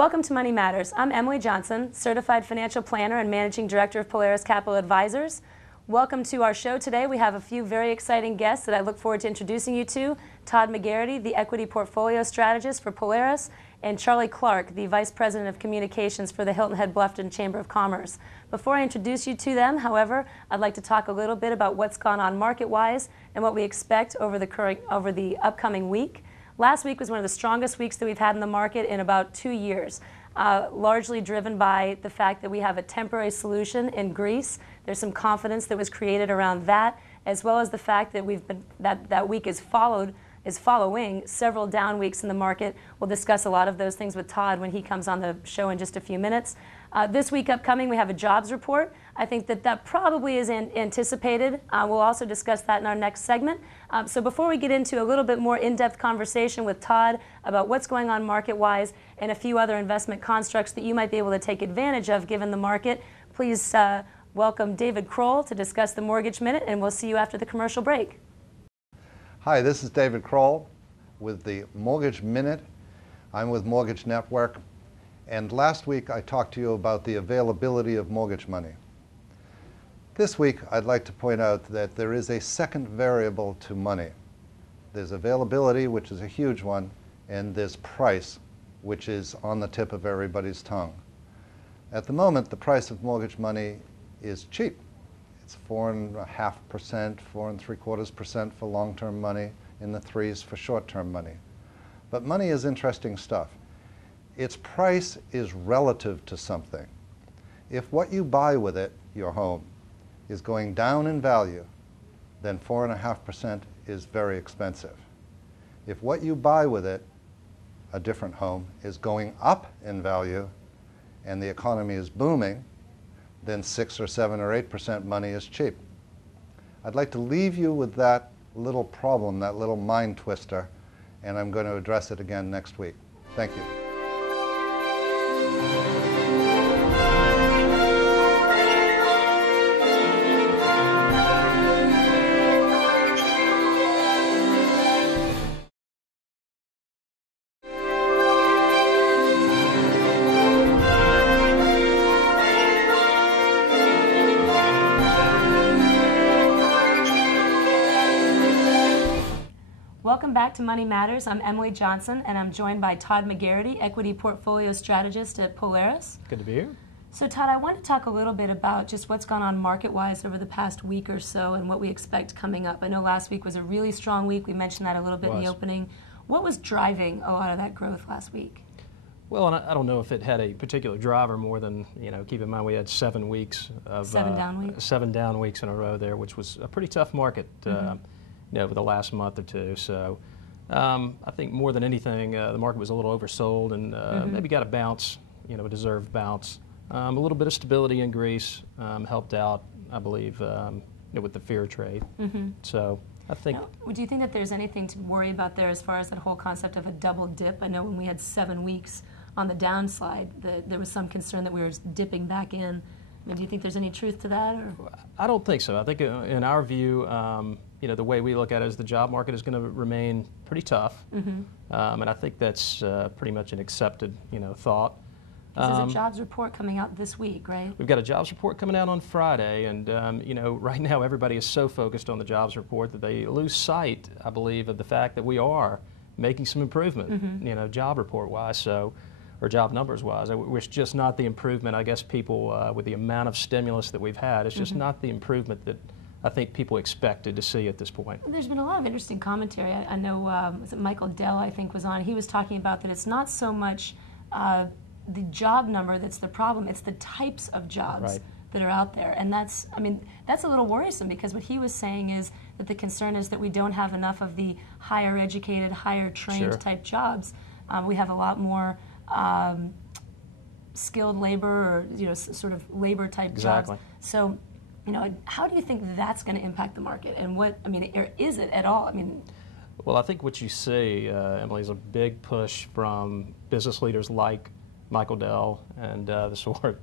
Welcome to Money Matters. I'm Emily Johnson, Certified Financial Planner and Managing Director of Polaris Capital Advisors. Welcome to our show today. We have a few very exciting guests that I look forward to introducing you to. Todd McGarity, the Equity Portfolio Strategist for Polaris, and Charlie Clark, the Vice President of Communications for the Hilton Head Bluffton Chamber of Commerce. Before I introduce you to them, however, I'd like to talk a little bit about what's gone on market-wise and what we expect over the upcoming week. Last week was one of the strongest weeks that we've had in the market in about 2 years, largely driven by the fact that we have a temporary solution in Greece. There's some confidence that was created around that, as well as the fact that that week is following several down weeks in the market. We'll discuss a lot of those things with Todd when he comes on the show in just a few minutes. This week upcoming, we have a jobs report. I think that probably is anticipated. We'll also discuss that in our next segment. So before we get into a little bit more in-depth conversation with Todd about what's going on market-wise and a few other investment constructs that you might be able to take advantage of given the market, please welcome David Kroll to discuss the Mortgage Minute, and we'll see you after the commercial break. Hi, this is David Kroll with the Mortgage Minute. I'm with Mortgage Network, and last week I talked to you about the availability of mortgage money. This week I'd like to point out that there is a second variable to money. There's availability, which is a huge one, and there's price, which is on the tip of everybody's tongue. At the moment, the price of mortgage money is cheap. It's 4.5%, 4.75% for long-term money, in the 3s for short-term money. But money is interesting stuff. Its price is relative to something. If what you buy with it, your home, is going down in value, then 4.5% is very expensive. If what you buy with it, a different home, is going up in value and the economy is booming, then 6 or 7 or 8% money is cheap. I'd like to leave you with that little problem, that little mind twister, and I'm going to address it again next week. Thank you. Welcome back to Money Matters. I'm Emily Johnson, and I'm joined by Todd McGarity, Equity Portfolio Strategist at Polaris. Good to be here. So Todd, I want to talk a little bit about just what's gone on market-wise over the past week or so and what we expect coming up. I know last week was a really strong week. We mentioned that a little bit in the opening. What was driving a lot of that growth last week? Well, and I don't know if it had a particular driver more than, keep in mind we had 7 weeks of 7 down weeks? 7 down weeks in a row there, which was a pretty tough market. Over the last month or two. So I think more than anything, the market was a little oversold and maybe got a bounce, a deserved bounce. A little bit of stability in Greece helped out, I believe, with the fear trade. So I think. Now, do you think that there's anything to worry about there as far as that whole concept of a double dip? I know when we had 7 weeks on the downside, there was some concern that we were dipping back in. I mean, do you think there's any truth to that? Or? I don't think so. I think in our view, the way we look at it is the job market is going to remain pretty tough, and I think that's pretty much an accepted, thought. There's a jobs report coming out this week, right? We've got a jobs report coming out on Friday, and right now everybody is so focused on the jobs report that they lose sight, I believe, of the fact that we are making some improvement, job report-wise, or job numbers-wise. It's just not the improvement, I guess, people, with the amount of stimulus that we've had, it's just not the improvement that I think people expected to see at this point. There's been a lot of interesting commentary. I know, was it Michael Dell, I think, was on. He was talking about that it's not so much the job number that's the problem, it's the types of jobs that are out there. And that's a little worrisome, because what he was saying is that the concern is that we don't have enough of the higher educated, higher trained type jobs. We have a lot more skilled labor, or sort of labor type jobs. So, how do you think that's going to impact the market? And or is it at all? Well, I think what you see, Emily, is a big push from business leaders like Michael Dell and the sort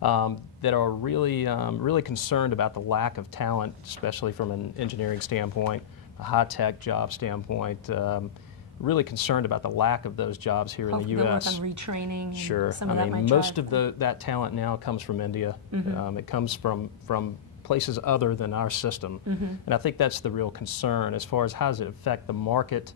that are really, really concerned about the lack of talent, especially from an engineering standpoint, a high-tech job standpoint. really concerned about the lack of those jobs here in the U.S. Work on retraining. Sure. Some of I that mean, might most drive of that talent now comes from India. It comes from places other than our system. And I think that's the real concern as far as how does it affect the market,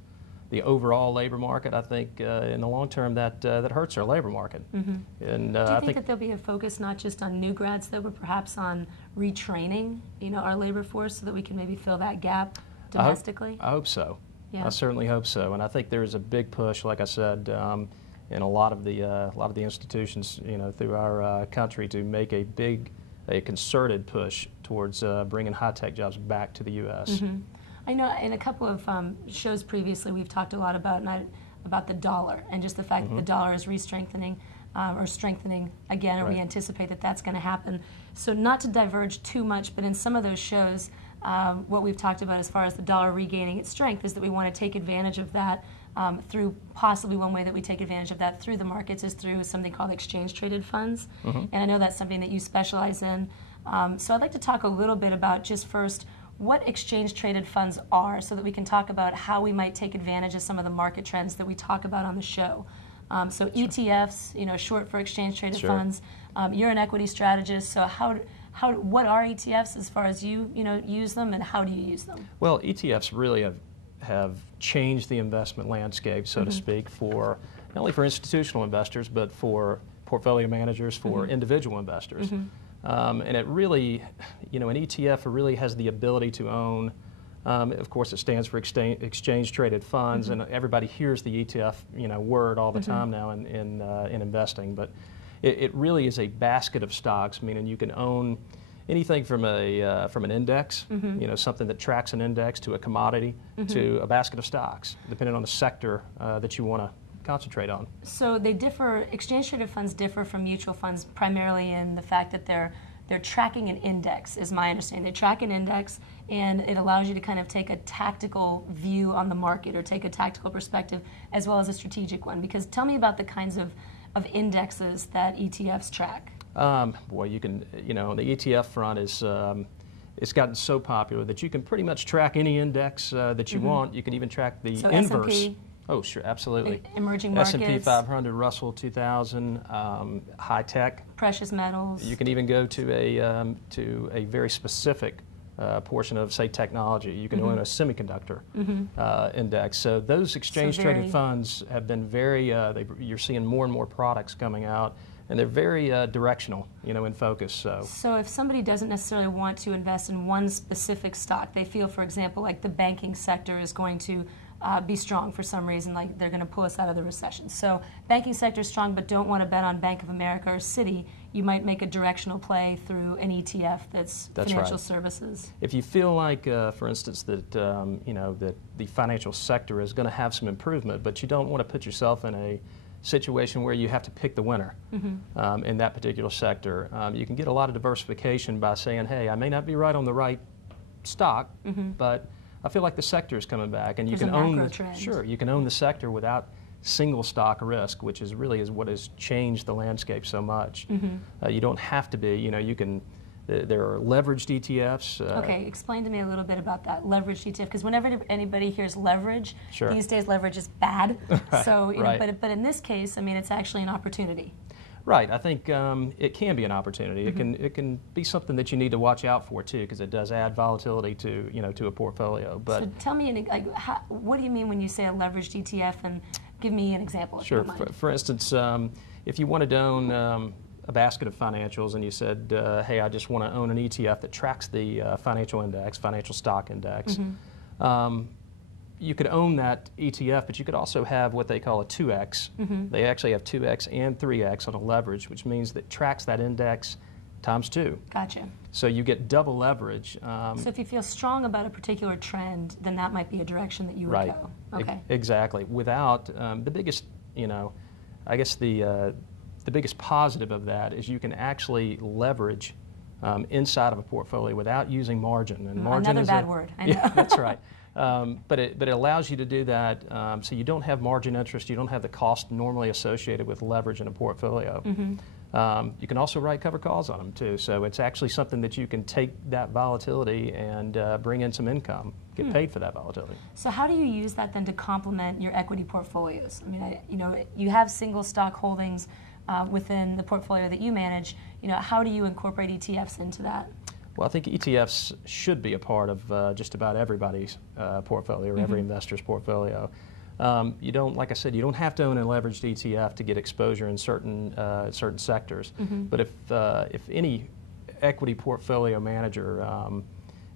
the overall labor market. I think in the long term that hurts our labor market. And Do you think that there'll be a focus not just on new grads though, but perhaps on retraining, our labor force so that we can maybe fill that gap domestically? I hope so. Yeah. I certainly hope so. And I think there's a big push, like I said, in a lot of the institutions, through our country to make a concerted push towards bringing high-tech jobs back to the U.S. I know in a couple of shows previously we've talked a lot about the dollar and just the fact that the dollar is re-strengthening or strengthening again, and we anticipate that that's going to happen. So not to diverge too much, but in some of those shows, what we've talked about as far as the dollar regaining its strength is that we want to take advantage of that through possibly one way that we take advantage of that through the markets is through something called exchange-traded funds. And I know that's something that you specialize in. So I'd like to talk a little bit about just first what exchange-traded funds are so that we can talk about how we might take advantage of some of the market trends that we talk about on the show. So ETFs, short for exchange-traded funds. You're an equity strategist, so what are ETFs as far as you use them, and how do you use them? Well, ETFs really have changed the investment landscape, so to speak, for not only for institutional investors, but for portfolio managers, for individual investors. And it really, an ETF really has the ability to own, of course it stands for exchange-traded funds, and everybody hears the ETF, word all the time now in investing, but it really is a basket of stocks, meaning you can own anything from an index, something that tracks an index, to a commodity, to a basket of stocks, depending on the sector that you want to concentrate on. So they differ. Exchange-traded funds differ from mutual funds primarily in the fact that they're tracking an index, is my understanding. They track an index, and it allows you to kind of take a tactical view on the market or take a tactical perspective as well as a strategic one. Because tell me about the kinds of indexes that ETFs track. Boy, you can, on the ETF front is it's gotten so popular that you can pretty much track any index that you want. You can even track the inverse. S&P, oh, sure, absolutely. Emerging markets. S&P 500, Russell 2000, high tech. Precious metals. You can even go to a very specific portion of, say, technology. You can own a semiconductor index. So those exchange-traded funds have been very, you're seeing more and more products coming out, and they're very directional, in focus. So if somebody doesn't necessarily want to invest in one specific stock, they feel, for example, like the banking sector is going to be strong for some reason, like they're going to pull us out of the recession. So banking sector is strong, but don't want to bet on Bank of America or Citi, you might make a directional play through an ETF that's financial services. If you feel like, for instance, that that the financial sector is going to have some improvement, but you don't want to put yourself in a situation where you have to pick the winner in that particular sector, you can get a lot of diversification by saying, hey, I may not be right on the right stock, but I feel like the sector is coming back, and you can own you can own the sector without single stock risk, which is really what has changed the landscape so much. You don't have to be, you can. There are leveraged ETFs. Okay, explain to me a little bit about that leveraged ETF, because whenever anybody hears leverage, these days leverage is bad. So, but in this case, I mean, it's actually an opportunity. Right. I think it can be an opportunity. It can be something that you need to watch out for too, because it does add volatility to to a portfolio. But so tell me, what do you mean when you say a leveraged ETF, and give me an example. If you don't mind. For instance, if you wanted to own a basket of financials, and you said, hey, I just want to own an ETF that tracks the financial index, financial stock index. You could own that ETF, but you could also have what they call a 2X. They actually have 2X and 3X on a leverage, which means that tracks that index times 2. Gotcha. So you get double leverage. So if you feel strong about a particular trend, then that might be a direction that you would go. Okay. Exactly. Without the biggest, I guess the biggest positive of that is you can actually leverage inside of a portfolio without using margin. And margin another bad word. I know. Yeah, that's right. But it allows you to do that, so you don't have margin interest, you don't have the cost normally associated with leverage in a portfolio. You can also write cover calls on them too, so it's actually something that you can take that volatility and bring in some income, get paid for that volatility. So how do you use that then to complement your equity portfolios? I mean, you have single stock holdings within the portfolio that you manage. How do you incorporate ETFs into that? Well, I think ETFs should be a part of just about everybody's portfolio or every investor's portfolio. You don't, like I said, you don't have to own a leveraged ETF to get exposure in certain sectors. But if any equity portfolio manager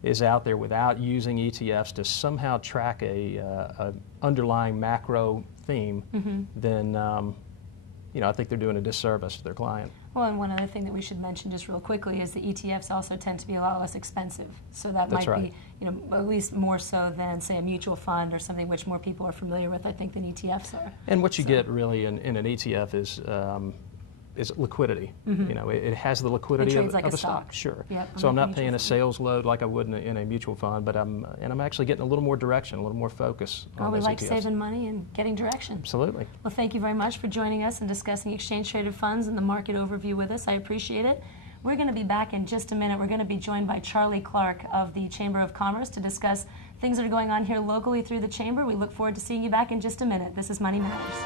is out there without using ETFs to somehow track a underlying macro theme, then I think they're doing a disservice to their client. Well, and one other thing that we should mention just real quickly is the ETFs also tend to be a lot less expensive. So that That's might right. be, at least more so than, say, a mutual fund or something which more people are familiar with, I think, than ETFs are. And what you get really in an ETF is liquidity. It has the liquidity It trades of like a a stock. Sure. Yep, So I'm not mutual paying a fund. sales load like I would in a mutual fund, but I'm actually getting a little more direction, a little more focus on We those like ETFs. saving money and getting direction. Absolutely. Well, thank you very much for joining us and discussing exchange-traded funds and the market overview with us. I appreciate it. We're going to be back in just a minute. We're going to be joined by Charlie Clark of the Chamber of Commerce to discuss things that are going on here locally through the Chamber. We look forward to seeing you back in just a minute. This is Money Matters.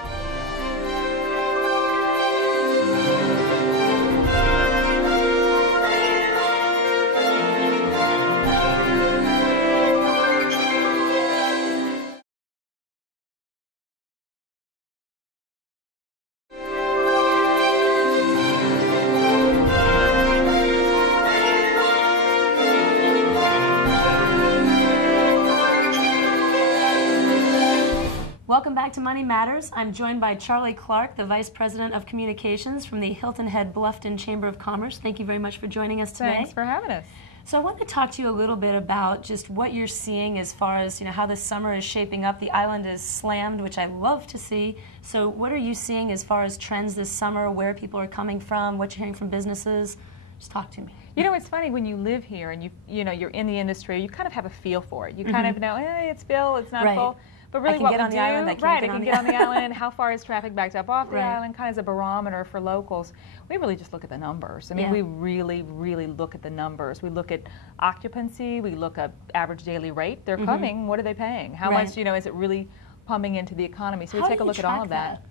Welcome back to Money Matters. I'm joined by Charlie Clark, the Vice President of Communications from the Hilton Head Bluffton Chamber of Commerce. Thank you very much for joining us today. Thanks for having us. So I wanted to talk to you a little bit about just what you're seeing as far as how this summer is shaping up. The island is slammed, which I love to see. So what are you seeing as far as trends this summer, where people are coming from, what you're hearing from businesses? Just talk to me. It's funny when you live here and you're in the industry, you kind of have a feel for it. You kind of know, hey, it's full, it's not full. But really, I can what get we on do, the island, I can't right? get I on can the get on the island. How far is traffic backed up off the island? Kind of as a barometer for locals. We really just look at the numbers. I mean, we really, really look at the numbers. We look at occupancy. We look at average daily rate. They're coming. What are they paying? How much? Is it really pumping into the economy? So we take a look at all of that.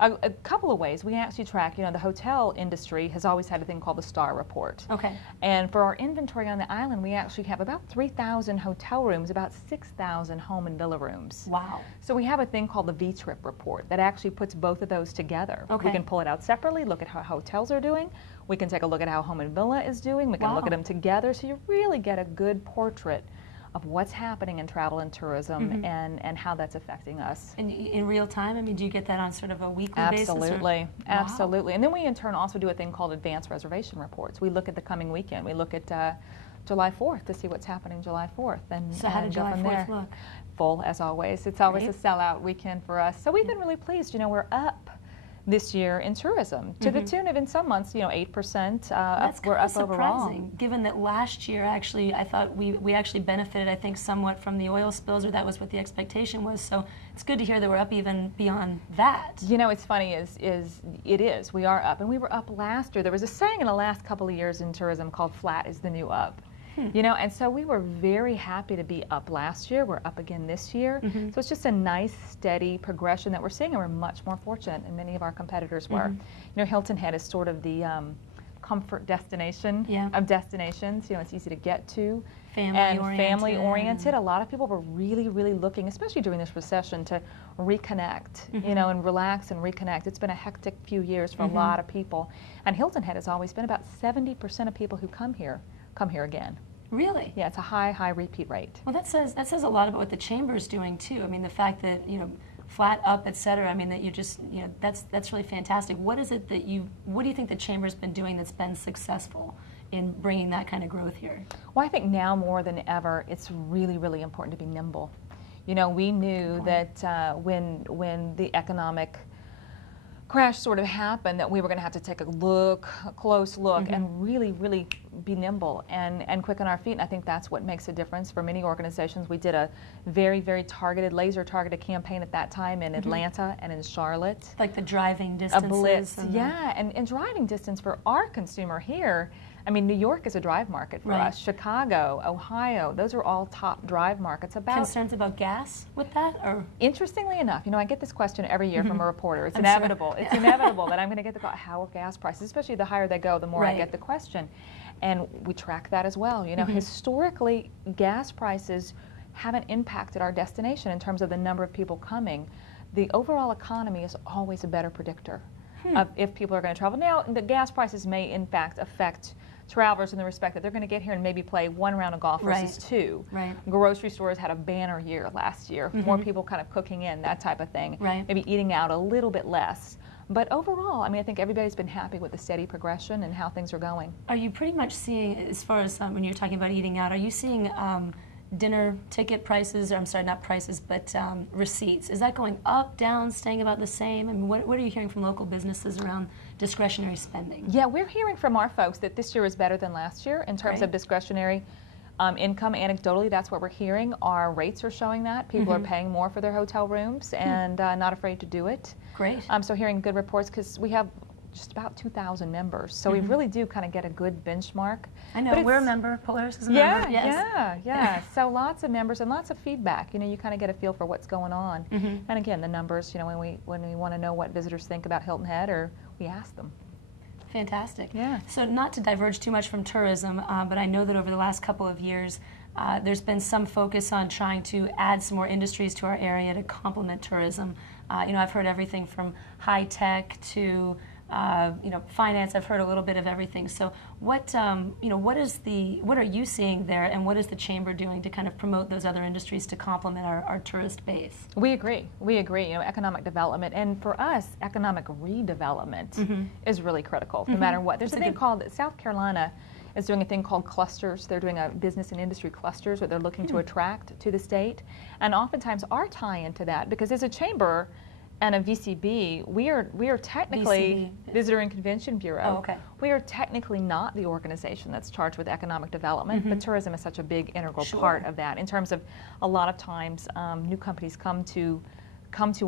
A couple of ways. We actually track, the hotel industry has always had a thing called the STAR report. Okay. And for our inventory on the island, we actually have about 3,000 hotel rooms, about 6,000 home and villa rooms. Wow. So we have a thing called the V-Trip report that actually puts both of those together. Okay. We can pull it out separately, look at how hotels are doing. We can take a look at how home and villa is doing. We can look at them together. So you really get a good portrait of what's happening in travel and tourism and how that's affecting us. And in real time, I mean, do you get that on sort of a weekly basis? Absolutely, absolutely. Wow. And then we in turn also do a thing called advanced reservation reports. We look at the coming weekend. We look at July 4th to see what's happening July 4th. So how did July 4th look? Full as always. It's always a sellout weekend for us. So we've been really pleased. We're up this year in tourism to the tune of, in some months, 8%. That's we're kind up of overall. surprising, given that last year, actually, I thought we actually benefited, I think, somewhat from the oil spills, or that was what the expectation was. So it's good to hear that we're up even beyond that. It's funny is we are up, and we were up last year. There was a saying in the last couple of years in tourism called "flat is the new up." And so we were very happy to be up last year. We're up again this year. So it's just a nice, steady progression that we're seeing, and we're much more fortunate than many of our competitors were. Hilton Head is sort of the comfort destination of destinations. It's easy to get to. Family-oriented. A lot of people were really, really looking, especially during this recession, to reconnect, and relax and reconnect. It's been a hectic few years for a lot of people. And Hilton Head has always been about 70% of people who come here again. Really? Yeah, it's a high repeat rate. Well, that says a lot about what the Chamber's doing too. I mean, the fact that flat up, et cetera. I mean, that you just that's really fantastic. What do you think the Chamber's been doing that's been successful in bringing that kind of growth here? Well, I think now more tthan ever, it's really, really important to be nimble. We knew that when the economic crash sort of happened that we were going to have to take a close look, and really, really be nimble and quick on our feet. And I think that's what makes a difference for many organizations. We did a very, very targeted, laser-targeted campaign at that time in Atlanta and in Charlotte. Like the driving distances. A blitz, yeah, and driving distance for our consumer here. I mean, New York is a drive market for us. Chicago, Ohio, those are all top drive markets. Concerns about gas with that? Or? Interestingly enough, I get this question every year from a reporter. It's inevitable. Sure. It's inevitable that I'm going to get the call, how are gas prices? Especially the higher they go, the more I get the question. And we track that as well. Historically, gas prices haven't impacted our destination in terms of the number of people coming. The overall economy is always a better predictor of if people are going to travel. Now, the gas prices may, in fact, affect travelers in the respect that they're going to get here and maybe play one round of golf versus two. Grocery stores had a banner year last year. More people kind of cooking in, that type of thing. Maybe eating out a little bit less. But overall, I think everybody's been happy with the steady progression and how things are going. Are you pretty much seeing, as far as when you're talking about eating out, are you seeing dinner ticket prices, or I'm sorry, not prices, but receipts? Is that going up, down, staying about the same? What are you hearing from local businesses around discretionary spending? Yeah, we're hearing from our folks that this year is better than last year in terms of discretionary income. Anecdotally, that's what we're hearing. Our rates are showing that. People are paying more for their hotel rooms and not afraid to do it. Great. So hearing good reports, because we have just about 2,000 members. So we really do kind of get a good benchmark. I know, we're a member, Polaris is a member. Yeah. So lots of members and lots of feedback. You kind of get a feel for what's going on. And again, the numbers, when we want to know what visitors think about Hilton Head, or we ask them. Fantastic. Yeah. So not to diverge too much from tourism, but I know that over the last couple of years, there's been some focus on trying to add some more industries to our area to complement tourism. I've heard everything from high tech to finance. I've heard a little bit of everything. So what are you seeing there, and what is the Chamber doing to kind of promote those other industries to complement our tourist base? We agree. Economic development, and for us, economic redevelopment is really critical, no matter what. There's a thing called, South Carolina is doing a thing called clusters. They're doing a business and industry clusters that they're looking to attract to the state. And oftentimes our tie into that, because as a chamber and a VCB, we are technically Visitor and Convention Bureau. Oh, okay. We are technically not the organization that's charged with economic development, but tourism is such a big integral part of that. In terms of, a lot of times new companies come to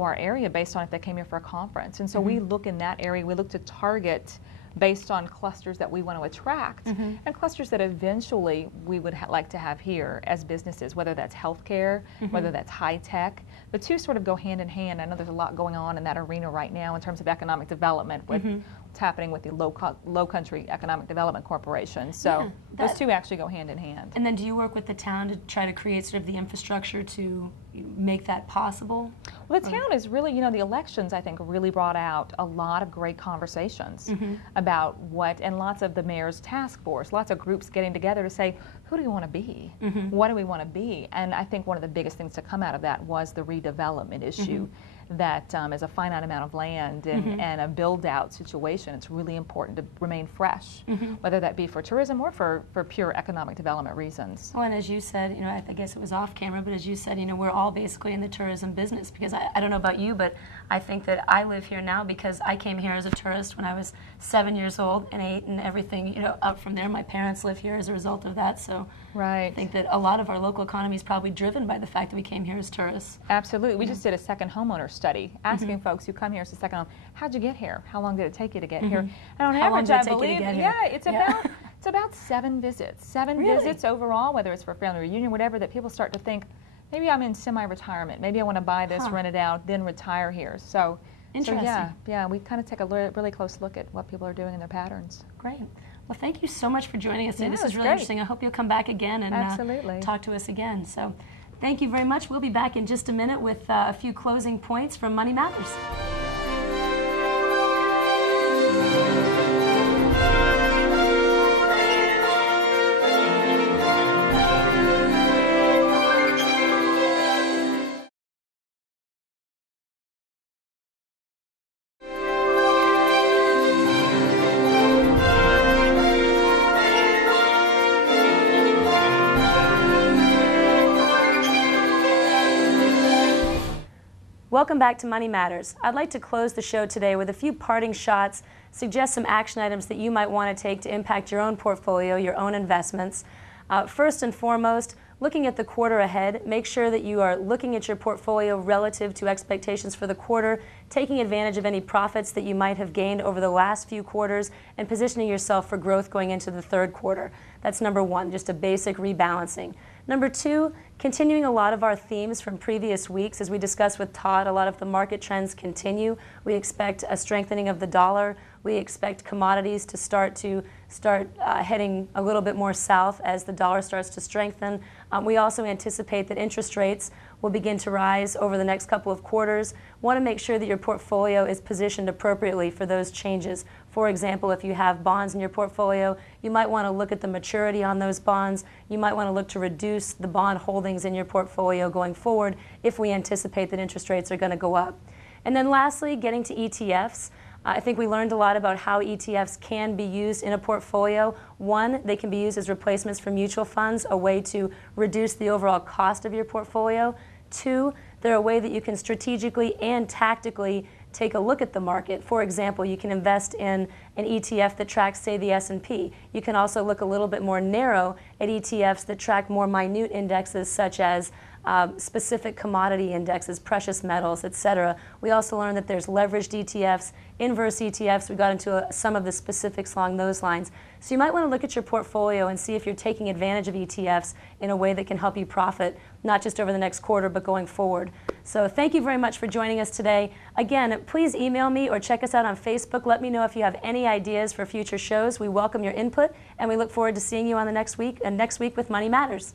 our area based on if they came here for a conference. And so we look in that area, we look to target based on clusters that we want to attract, and clusters that eventually we would like to have here as businesses, whether that's healthcare, whether that's high tech. The two sort of go hand in hand. I know there's a lot going on in that arena right now in terms of economic development with what's happening with the Low Country Economic Development Corporation. So those two actually go hand in hand. And then do you work with the town to try to create sort of the infrastructure to make that possible? Well, the town is really, the elections, I think, really brought out a lot of great conversations about and lots of the mayor's task force, lots of groups getting together to say, who do we want to be? What do we want to be? And I think one of the biggest things to come out of that was the redevelopment issue. That is a finite amount of land and a build-out situation. It's really important to remain fresh, whether that be for tourism or for pure economic development reasons. Well, and as you said, I guess it was off camera, but as you said, we're all basically in the tourism business, because I don't know about you, but I think that I live here now because I came here as a tourist when I was 7 years old and 8, and everything, up from there. My parents live here as a result of that, so I think that a lot of our local economy is probably driven by the fact that we came here as tourists. Absolutely. We just did a second homeowner study asking folks who come here as a second home, how'd you get here? How long did it take you to get here? And on average, I believe, it's about 7 visits. 7 visits overall, whether it's for a family reunion, whatever, that people start to think, maybe I'm in semi-retirement. Maybe I want to buy this, rent it out, then retire here. So, interesting. Yeah, we kind of take a really close look at what people are doing in their patterns. Great. Well, thank you so much for joining us today. This is really great. Interesting. I hope you'll come back again and talk to us again. So, thank you very much. We'll be back in just a minute with a few closing points from Money Matters. Welcome back to Money Matters. I'd like to close the show today with a few parting shots, suggest some action items that you might want to take to impact your own portfolio, your own investments. First and foremost, looking at the quarter ahead, make sure that you are looking at your portfolio relative to expectations for the quarter, taking advantage of any profits that you might have gained over the last few quarters, and positioning yourself for growth going into the third quarter. That's number one, just a basic rebalancing. Number two, continuing a lot of our themes from previous weeks. As we discussed with Todd, a lot of the market trends continue. We expect a strengthening of the dollar. We expect commodities to start heading a little bit more south as the dollar starts to strengthen. We also anticipate that interest rates will begin to rise over the next couple of quarters. Want to make sure that your portfolio is positioned appropriately for those changes. For example, if you have bonds in your portfolio, you might want to look at the maturity on those bonds. You might want to look to reduce the bond holdings in your portfolio going forward if we anticipate that interest rates are going to go up. And then lastly, getting to ETFs. I think we learned a lot about how ETFs can be used in a portfolio. One, they can be used as replacements for mutual funds, a way to reduce the overall cost of your portfolio. Two, they're a way that you can strategically and tactically take a look at the market. For example, you can invest in an ETF that tracks, say, the S&P. You can also look a little bit more narrow at ETFs that track more minute indexes such as specific commodity indexes, precious metals, etc. We also learned that there's leveraged ETFs, inverse ETFs. We got into some of the specifics along those lines. So you might want to look at your portfolio and see if you're taking advantage of ETFs in a way that can help you profit, not just over the next quarter, but going forward. So thank you very much for joining us today. Again, please email me or check us out on Facebook. Let me know if you have any ideas for future shows. We welcome your input, and we look forward to seeing you on the next week with Money Matters.